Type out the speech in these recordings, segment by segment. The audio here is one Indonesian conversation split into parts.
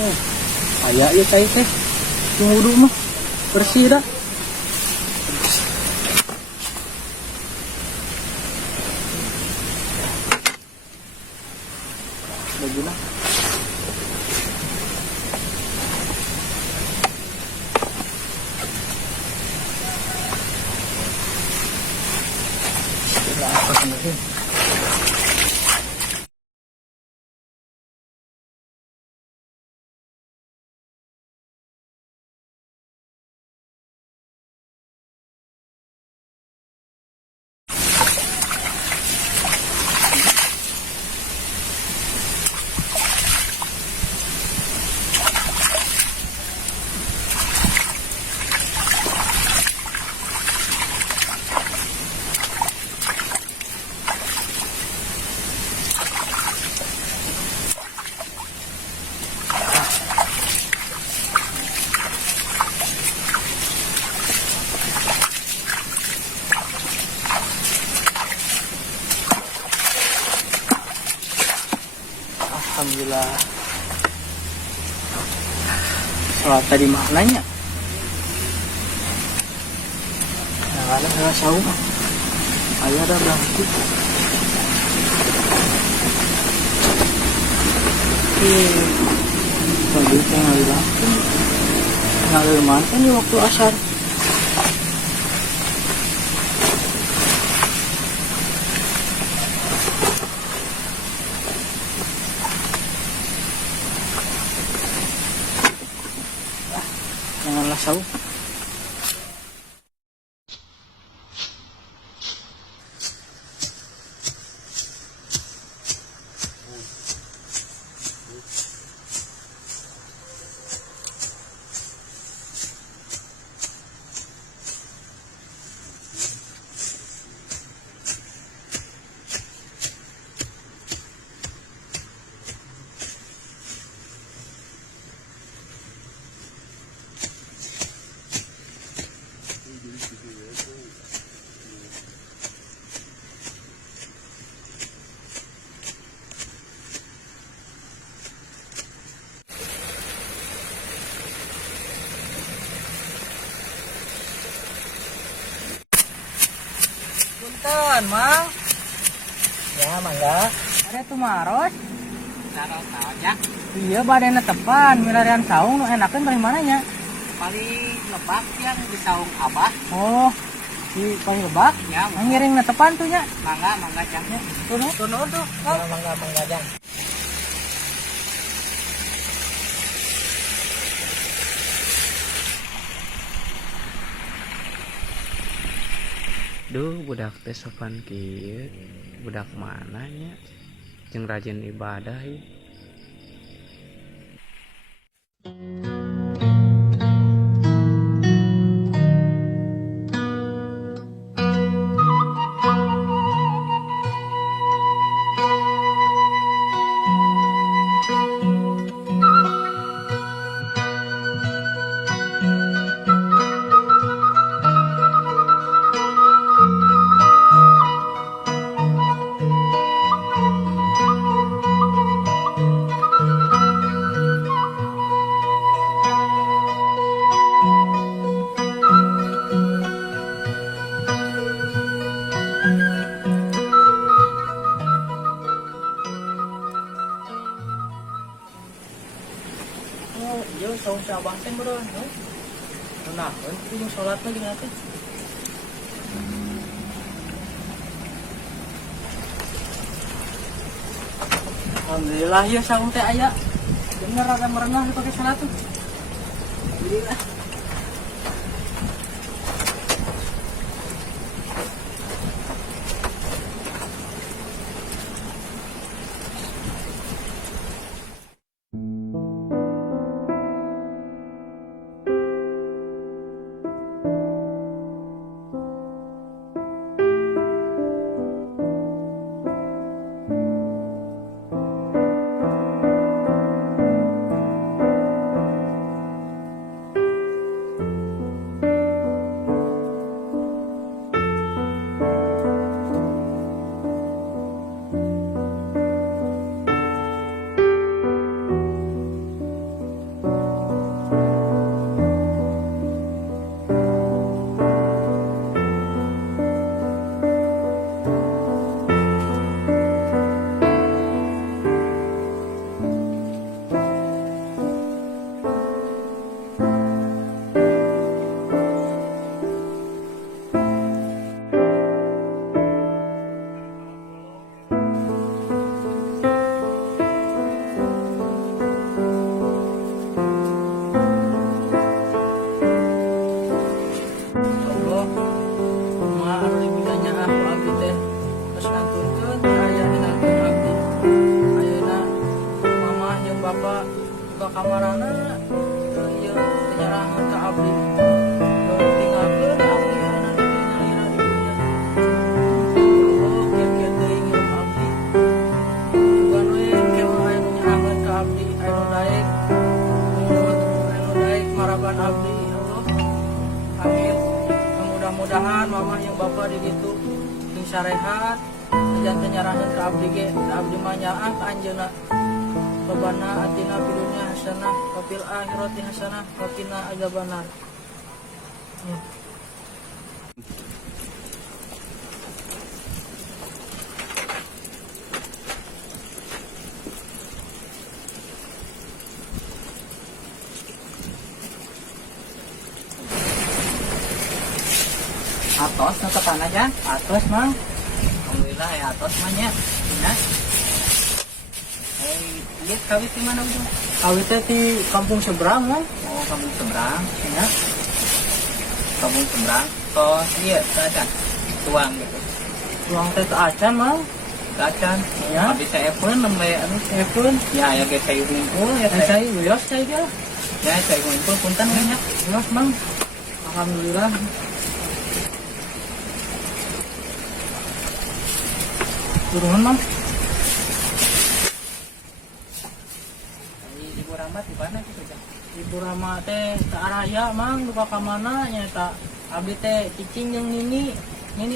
Oh, kayak ya saya teh. Yang wudhu mah bersih dah. Baguna. Apa sebenarnya? Alhamdulillah. Sholat tadi maknanya. Nah, ada nggak tahu mah. Ayah ada berarti. Tadi saya ngalilakin. Ngalir mantan di waktu asar. Janganlah sauh. Punten, Mang. Ya, mangga. Ada tuh maros. Taruh aja. Iya, badannya tepan. Milarian saung, nu enakan dari mananya? Paling lebak yang di saung abah. Oh, si paling lebak. Ya, Ngiring na tepan tuh nya. mangga jamnya. Tuh, Tuh. Ya, mangga jang. Duh, budak teh sopan kieu. Budak mana nya? Jeung rajin ibadah ieu. Oh, iya saung sabang teh beureun, heuh. Nunakeun kudu salat lagi nanti. Alhamdulillah ya saung teh aya. Bener ada merenah dipakai salat tuh. Alhamdulillah. bapak ke kamarana ieu penyerangan ke abdi tinggalkeun abdi anak ira di dunia oh kieu-kieu teuing hirup abdi bukan we kewa aya nu nyerangan ke abdi aya nu daek maraban abdi ya Allah amin mudah-mudahan mama yang bapak di ditu sing sarehat jangan penyerangan ke abdi ge abdi mah nyaang ka anjeunna Rabbana atina fid dunya hasanah wa fil akhirati hasanah wa qina adzabannar. Atos na tekan aja. Atos mang. Alhamdulillah ya atos mah nya. Nah. Lihat kawit di mana udah? Kawitnya di kampung seberang kan? Oh kampung seberang, ya. Kampung seberang. Oh iya, acan. Tuang gitu. Tuang teh acan mal. Acan. Ya. Habis saya pun nembe anu saya pun. Ya ya ge saya ngumpul ya saya wios saya ge. Ya saya ngumpul punten nya. Wios mang. Alhamdulillah. Turun mang. Ibu Rahmat di mana gitu kan? Ibu Rahmat teh ke arah ya mang duka ka mana nya eta abdi teh cicing jeung Nini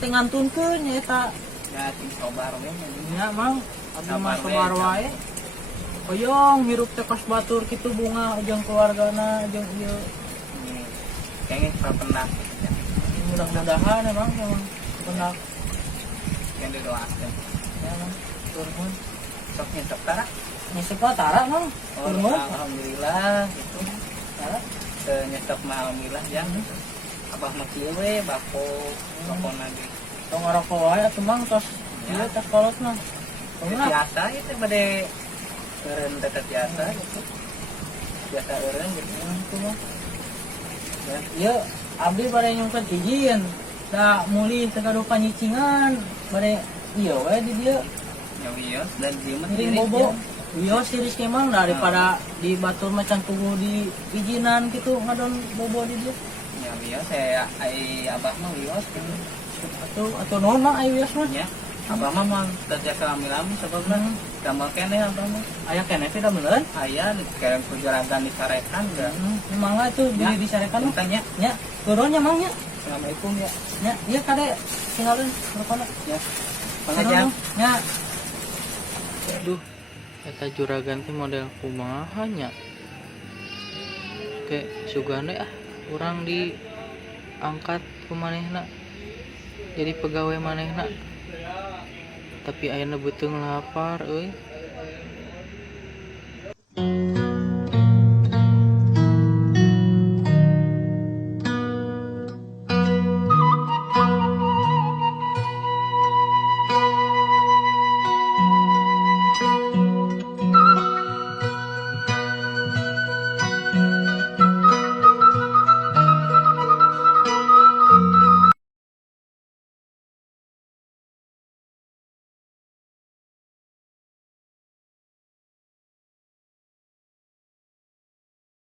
teh ngantunkeun nya eta ya cing sobar we nya mang abdi mah sobar wae hoyong hirup teh kos batur kitu bunga jeung keluargana jeung ieu kayaknya pernah mudah-mudahan emang pernah yang didoakeun ya mang turun sok nyetok tara nyesek tara mang turun alhamdulillah gitu tara nyesek mah alhamdulillah yang abah mah kieu we bako lagi tong ngaroko wae atuh mang tos ieu tos kolotna biasa itu bade eureun dekat biasa gitu biasa eureun gitu itu mah ya ieu abdi bade nyungkeun izin da muli teu gaduh panyicingan bade ieu we di dieu ya wios dan dieu mah bobo iya siris kemang daripada di batur macan kubu di izinan gitu ngadon bobo di dia ya iya saya ai abah mah wios atau nona ai wios mah ya abah mah mah terjasa amil-amil sebabna gambar keneh abah mah aya keneh teh da beneran aya kayak kujaragan disarekan enggak mangga itu disarekan mah tanya nya turunnya mang nya assalamualaikum ya nya ieu kade tinggalin rokona ya pangajang nya aduh eta juragan teh model kumaha nya ke sugande urang diangkat ku manehna jadi pegawai manehna tapi ayeuna beuteung lapar euy